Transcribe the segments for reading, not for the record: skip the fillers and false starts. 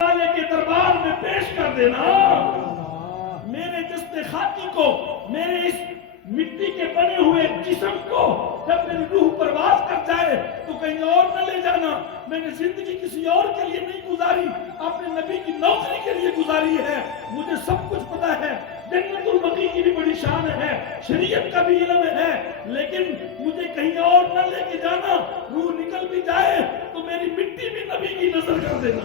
والے کے دربار میں پیش کر دینا میرے جسد خاکی کو، میرے اس مٹی کے بنے ہوئے جسم کو جب میری روح پرواز کر جائے تو کہیں اور نہ لے جانا. میں نے زندگی کسی اور کے لیے نہیں گزاری، اپنے نبی کی نوکری کے لیے گزاری ہے. مجھے سب کچھ پتا ہے، جنت البقیع کی بھی بڑی شان ہے، شریعت کا بھی علم ہے، لیکن مجھے کہیں اور نہ لے کے جانا. روح نکل بھی جائے تو میری مٹی بھی نبی کی نظر کر دینا.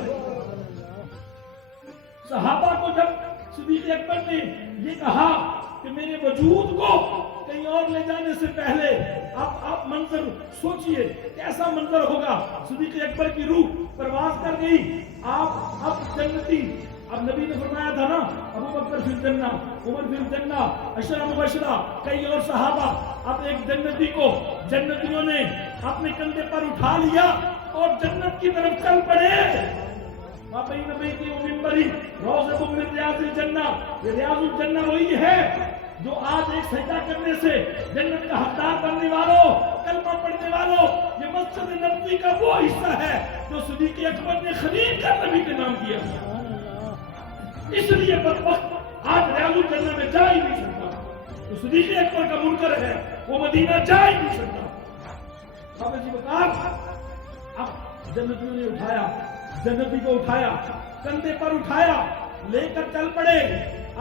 صحابہ کو جب صدیق اکبر نے یہ کہا کہ میرے وجود کو کہیں اور لے جانے سے پہلے آپ منظر سوچئے کیسا منظر ہوگا. صدیق اکبر کی روح پرواز کر گئی، آپ اب جنتی. اب نبی نے فرمایا تھا نا ابو بکر فی الجنہ، عمر فی الجنہ، عشرہ مبشرہ، کئی اور صحابہ. اب ایک جنتی کو جنتیوں نے اپنے کندھے پر اٹھا لیا اور جنت کی طرف چل پڑے. بین بیتی و منبری روضۃ من ریاض الجنہ. یہ ریاض الجنہ وہی ہے جو آج ایک سجدہ کرنے سے جنت کا حقدار بننے والوں، کلمہ پڑھنے والوں، یہ مسجد نبوی کا وہ حصہ ہے جو صدیق اکبر نے خرید کر نبی کے نام کیا. اس لیے بدبخت آج ریاض الجنہ میں جا ہی نہیں سکتا. تو صدیق اکبر کا منکر ہے وہ مدینہ جا ہی نہیں سکتا. صحابہ جی وقار اب جنتیوں نے اٹھایا، جنتی کو اٹھایا، کندھے پر اٹھایا، لے کر چل پڑے.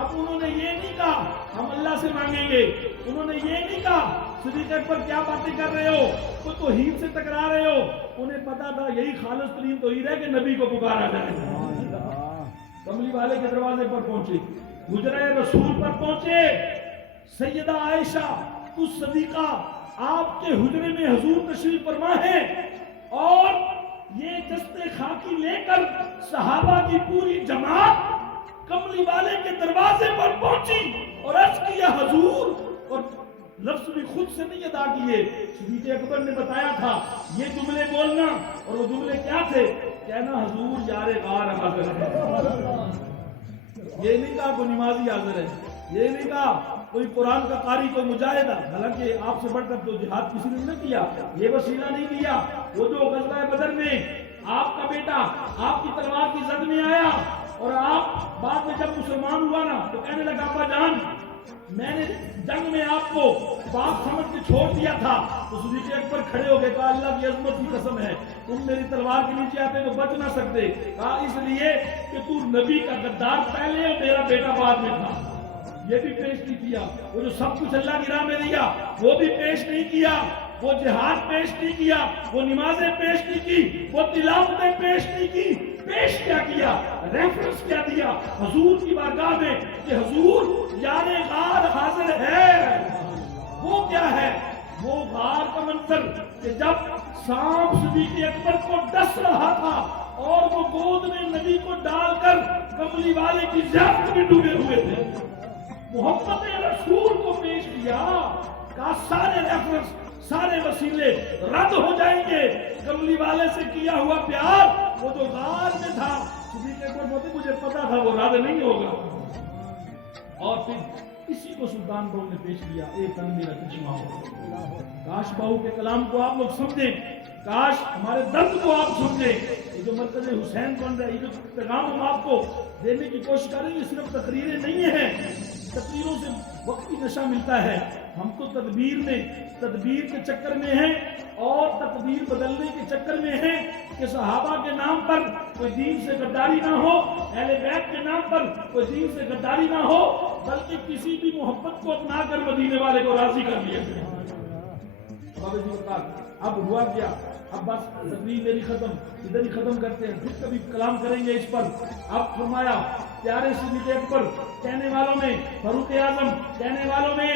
اب انہوں نے یہ نہیں کہا ہم اللہ سے مانگیں گے، انہوں نے یہ نہیں کہا صدیق اکبر کیا باتیں کر رہے ہو، تو توحید سے ٹکرا رہے ہو. انہیں پتا تھا یہی خالص ترین توحید ہے کہ نبی کو پکارا جائے. کملی والے کے دروازے پر پہنچے، حجرہ رسول پر پہنچے. سیدہ عائشہ اس صدیقہ آپ کے حجرے میں حضور تشریف فرما ہے اور یہ جسد خاکی لے کر صحابہ کی پوری جماعت کملی والے کے دروازے پر پہنچی اور عرض کیا حضور، اور لفظ بھی خود سے نہیں ادا کیے. صدیق اکبر نے بتایا تھا یہ جملے بولنا، اور وہ جملے کیا تھے؟ کہنا حضور یار غار حاضر ہے. یہ نہیں کہا کوئی نمازی حاضر ہے، یہ نہیں کہا کوئی قرآن کا قاری، کوئی مجاہد. حالانکہ آپ سے بڑھ کر تو جہاد کسی نے نہیں کیا، یہ وسیلہ نہیں دیا. وہ جو غزوہ بدر میں آپ کا بیٹا آپ کی تلوار کی زد میں آیا اور آپ بعد میں جب مسلمان ہوا نا تو کہنے لگا ابا جان میں نے جنگ میں آپ کو باپ سمجھ کے چھوڑ دیا تھا. تو صدیق اکبر کھڑے ہو گئے، کہا اللہ کی عظمت کی قسم ہے تم میری تلوار کے نیچے آتے تو بچ نہ سکتے. کہا اس لیے کہ تو نبی کا غدار پہلے اور میرا بیٹا بعد میں تھا. یہ بھی پیش نہیں کیا. وہ جو سب کچھ اللہ کی راہ میں دیا وہ بھی پیش نہیں کیا. وہ جہاد پیش نہیں کیا، وہ نمازیں پیش نہیں کی، وہ تلاوتیں پیش نہیں کی. پیش کیا کیا؟ ریفرنس کیا دیا حضور کی بارگاہ میں کہ حضور یار غار حاضر ہے. وہ کیا ہے؟ وہ غار کا منظر کہ جب سانپ صدیق اکبر کو ڈس رہا تھا اور وہ گود میں نبی کو ڈال کر کملی والے کی زیارت میں ڈوبے ہوئے تھے. محمد رسول کو پیش کیا، کہا سارے ریفرنس سارے وسیلے رد ہو جائیں گے. کملی والے سے کیا ہوا پیار وہ جو غار میں تھا صدیق اکبر موتی مجھے پتا تھا وہ رد نہیں ہوگا. اور پھر اسی کو سلطان بہو نے پیش کیا، اے تن میرا چشمہ ہو. کاش بہو کے کلام کو آپ لوگ سمجھیں، کاش ہمارے درد کو آپ سمجھیں. یہ جو مرکز حسین بن رہا ہے، یہ جو پیغام ہم آپ کو دینے کی کوشش کریں گے صرف تقریریں نہیں ہیں. تقریروں سے وقتی نشہ ملتا ہے. ہم تو تدبیر کے چکر میں ہیں اور تقدیر بدلنے کے چکر میں ہیں کہ صحابہ کے نام پر کوئی دین سے غداری نہ ہو، اہل بیت کے نام پر کوئی دین سے غداری نہ ہو، بلکہ کسی بھی محبت کو اپنا کر مدینے والے کو راضی کر لیا جائے. اب ہوا کیا؟ اب بس تقریر میری ختم، ادھر ہی ختم کرتے ہیں، پھر کبھی کلام کریں گے اس پر. اب فرمایا پیارے صدیق اکبر کہنے والوں میں، فاروق اعظم کہنے والوں میں،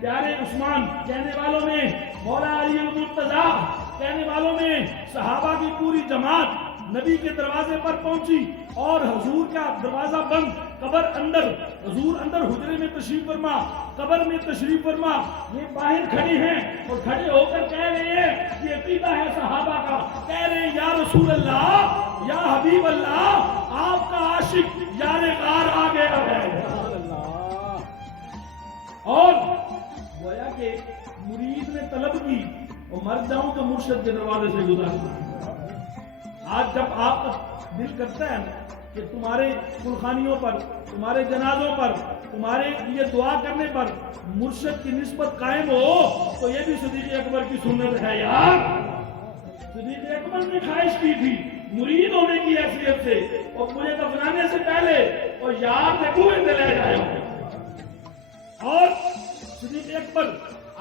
پیارے عثمان کہنے والوں میں، مولا علی المرتضیٰ کہنے والوں میں، صحابہ کی پوری جماعت نبی کے دروازے پر پہنچی اور حضور کا دروازہ بند، قبر اندر، حضور اندر حجرے میں تشریف فرما، قبر میں تشریف فرما. یہ باہر کھڑے ہیں اور کھڑے ہو کر کہہ رہے ہیں، یہ عقیدہ ہے صحابہ کا، کہہ رہے ہیں یا رسول اللہ، یا حبیب اللہ، آپ کا عاشق یار غار آ گیا ہے. اور گویا کہ مرید نے طلب کی اور مر جاؤں تو مرشد کے دروازے سے گزرنا۔ آج جب آپ کا دل کرتا ہے کہ تمہارے قرخانیوں پر، تمہارے جنازوں پر، تمہارے لیے دعا کرنے پر مرشد کی نسبت قائم ہو، تو یہ بھی صدیق اکبر کی سنت ہے یار۔ صدیق اکبر نے خواہش کی تھی مرید ہونے کی حیثیت سے، اور مجھے دفنانے سے پہلے اور یار سے کنویں سے لے جائے۔ اور صدیق اکبر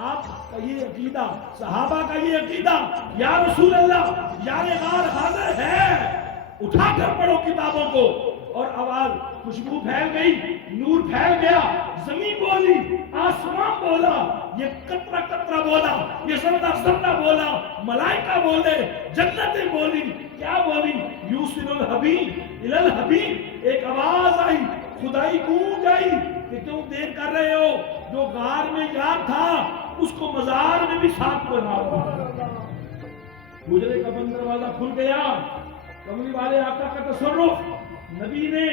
آپ کا یہ عقیدہ، صحابہ کا یہ عقیدہ، یا رسول اللہ یار غار حاضر ہے، اٹھا کر پڑھو کتابوں کو، اور آواز خوشبو پھیل گئی، نور پھیل گیا، زمین بولی، آسمان بولا، یہ قطرہ قطرہ بولا، یہ سردہ سردہ بولا، ملائکہ بولے، جنتیں بولی، کیا بولی؟ یوسل الحبیب الی الحبیب، ایک آواز آئی، خدائی گونج آئی کہ کیوں دیر کر رہے ہو؟ جو غار میں یار تھا اس کو مزار میں بھی ساتھ بنا دو۔ حجرے کا بند دروازہ کھل گیا، کملی والے آقا کا تصرف، نبی نے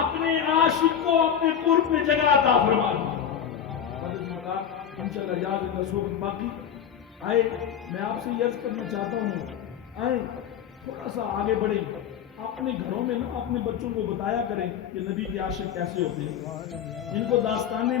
اپنے عاشق کو اپنے قرب میں جگہ عطا فرما دی۔ انشاءاللہ یاد ہے صحبت باقی آئے، میں آپ سے یہ عرض کرنا چاہتا ہوں، آئے تھوڑا سا آگے بڑھیں، اپنے گھروں میں نا اپنے بچوں کو بتایا کریں کہ نبی کے عاشق کیسے ہوتے ہیں، ان کو داستانیں